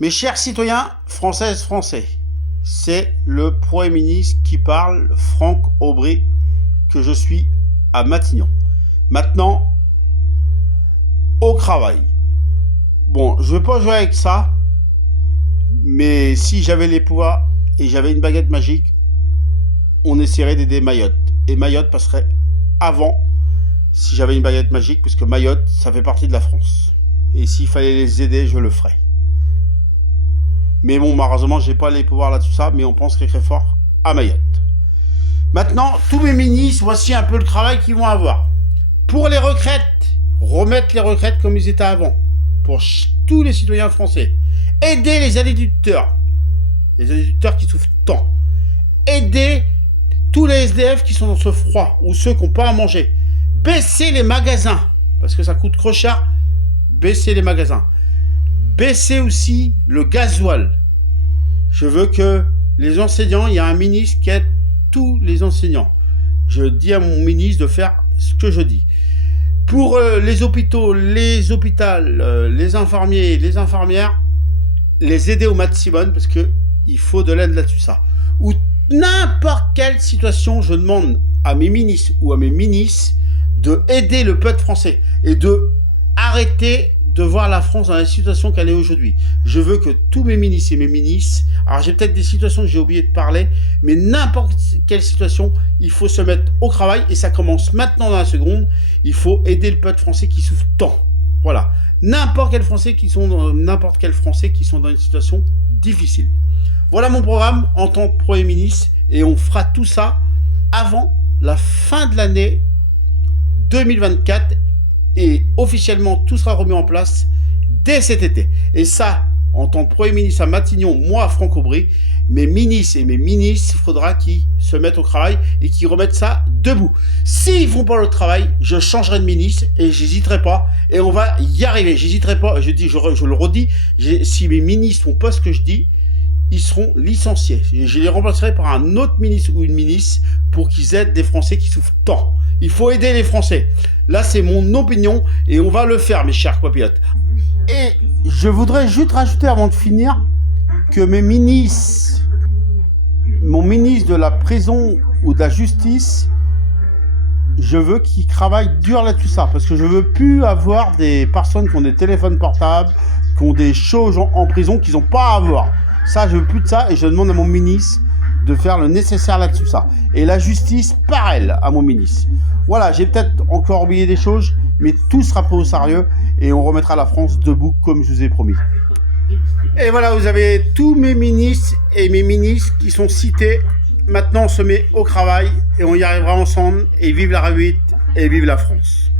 Mes chers citoyens françaises, français, c'est le Premier ministre qui parle, Franck Aubry, que je suis à Matignon. Maintenant, au travail. Bon, je ne vais pas jouer avec ça, mais si j'avais les pouvoirs et j'avais une baguette magique, on essaierait d'aider Mayotte. Et Mayotte passerait avant si j'avais une baguette magique, puisque Mayotte, ça fait partie de la France. Et s'il fallait les aider, je le ferais. Mais bon, malheureusement, j'ai pas les pouvoirs là-dessus, ça, mais on pense très très fort à Mayotte. Maintenant, tous mes ministres, voici un peu le travail qu'ils vont avoir. Pour les retraites, remettre les retraites comme ils étaient avant. Pour tous les citoyens français. Aider les agriculteurs. Les agriculteurs qui souffrent tant. Aider tous les SDF qui sont dans ce froid, ou ceux qui n'ont pas à manger. Baisser les magasins, parce que ça coûte trop cher. Baisser les magasins. Baisser aussi le gasoil. Je veux que les enseignants, il y a un ministre qui aide tous les enseignants. Je dis à mon ministre de faire ce que je dis. Pour les hôpitaux, les hôpitaux, les infirmiers, les infirmières, les aider au maximum parce qu'il faut de l'aide là-dessus. Ça. Ou n'importe quelle situation, je demande à mes ministres ou à mes ministres de aider le peuple français et de arrêter de voir la France dans la situation qu'elle est aujourd'hui. Je veux que tous mes ministres et mes ministres, alors j'ai peut-être des situations que j'ai oublié de parler, mais n'importe quelle situation, il faut se mettre au travail et ça commence maintenant dans la seconde. Il faut aider le peuple français qui souffre tant. Voilà. N'importe quel Français qui sont dans une situation difficile. Voilà mon programme en tant que Premier ministre et on fera tout ça avant la fin de l'année 2024. Et officiellement, tout sera remis en place dès cet été. Et ça, en tant que Premier ministre à Matignon, moi, Franck Aubry, mes ministres, il faudra qu'ils se mettent au travail et qu'ils remettent ça debout. S'ils ne font pas le travail, je changerai de ministre et j'hésiterai pas. Et on va y arriver. J'hésiterai pas. Je le redis, si mes ministres font pas ce que je dis, ils seront licenciés. Je les remplacerai par un autre ministre ou une ministre pour qu'ils aident des Français qui souffrent tant. Il faut aider les Français. Là, c'est mon opinion et on va le faire, mes chers compatriotes. Et je voudrais juste rajouter avant de finir que mes ministres, mon ministre de la prison ou de la justice, je veux qu'ils travaillent dur là-dessus ça. Parce que je veux plus avoir des personnes qui ont des téléphones portables, qui ont des choses en prison qu'ils n'ont pas à avoir. Ça, je veux plus de ça et je demande à mon ministre de faire le nécessaire là-dessus ça. Et la justice, pareil à mon ministre. Voilà, j'ai peut-être encore oublié des choses, mais tout sera pris au sérieux et on remettra la France debout comme je vous ai promis. Et voilà, vous avez tous mes ministres et mes ministres qui sont cités. Maintenant, on se met au travail et on y arrivera ensemble. Et vive la République et vive la France.